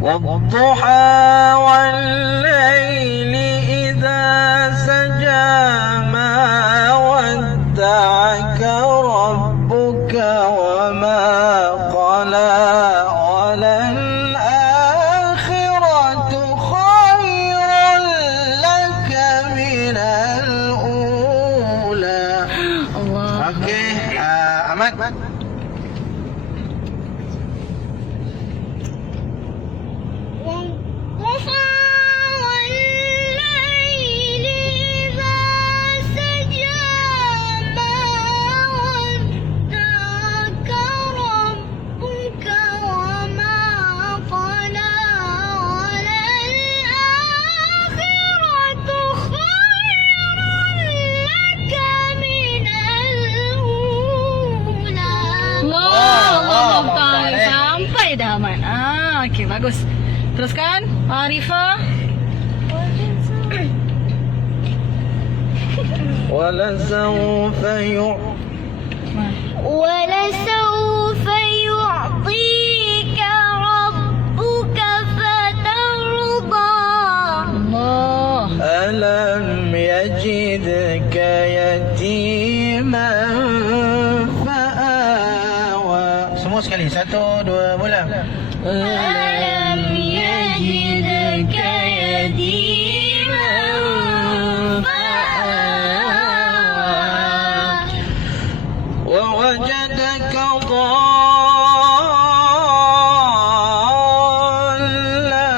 والضحى والليل إذا سجى ما ودعك ربك وما قلى وللآخرة خير لك من الأولى. Allah. Okey, Ahmad. Sampai dah Ahmad. Okey, bagus. Teruskan, Arifah. ولسوف ولسوف يعطيك ربك فترضى. Allah. ألم يجدك يتيما فآوى. Semua sekali. 1, 2, mula. ألم يجدك يتيما فآوى ووجدك ضالا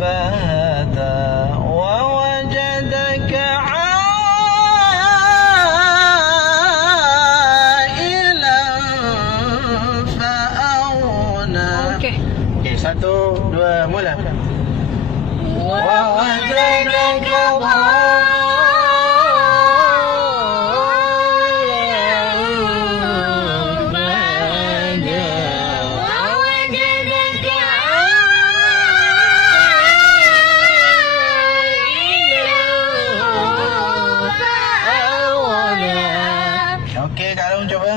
فهدى ووجدك عائلا فأغنى. Okey. Okey, 1, 2, mula. ووجدك Okey, Kak Long cuba.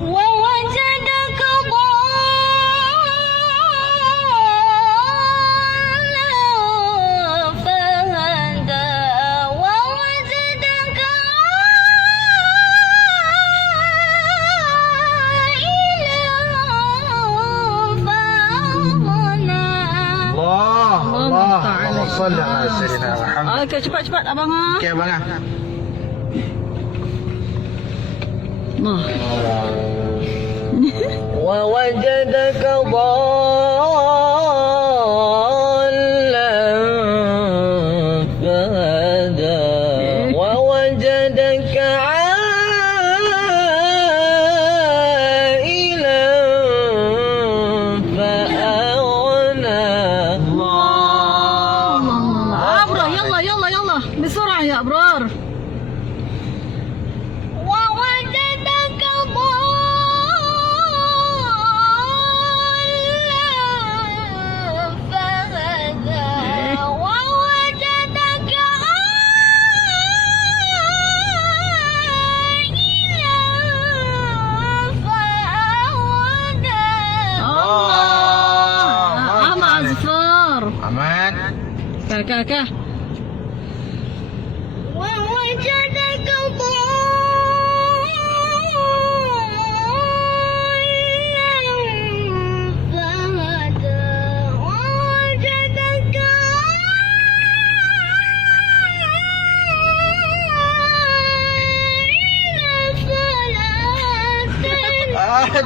ووجدك ضالا فهدى ووجدك عائلا فأغنى. Allah, Allah, Ta'ala. Allah salli ala sayyidina Muhammad. Okey, cepat-cepat abang. Okey, abang ah. Allah. ووجدك ضالا فهدى ووجدك عائلا فأغنى. الله Abrar, yalla yalla yalla. بسرعة يا أبرار. ووجدك ضالا فهدى ووجدك عائلا فأغنى. Ahmad Azfar. Ahmad. Kak. ووجدك ضالا فهدى ووجدك عائلا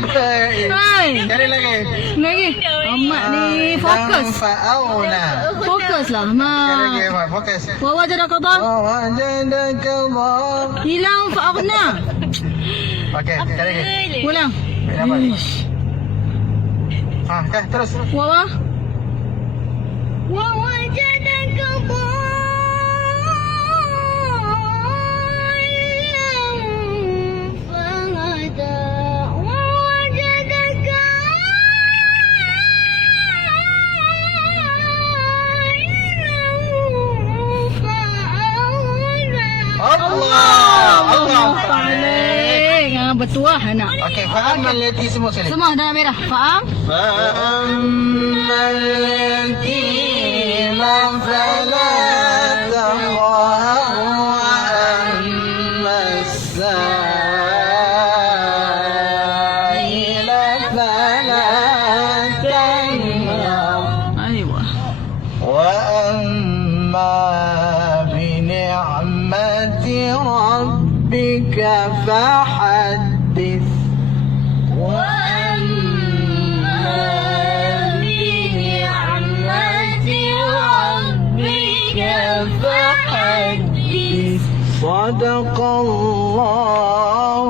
Hai. Sekali lagi. Lagi. Ahmad ni fokus. Fa'auna. Fokus lah Sekali lagi, Ahmad. Ahmad. Fokus. Wawajada qadar. ووجدك ضالا. Hilang fa'aghna. Okey, sekali lagi. Ulang. Apa? Okey, terus. Wawa. ووجدك ضالا فهدى ووجدك عائلا فأغنى. Allah. Allah. Alaik. bertuah anak. Okey, faham al-yatim semua sekali. Semua dah merah. Faham? فأما اليتيم فلا تقهر وأما السائل فلا تنهر Aywa. وأما بنعمة ربك فحدث وأما بنعمة ربك فحدث صدق الله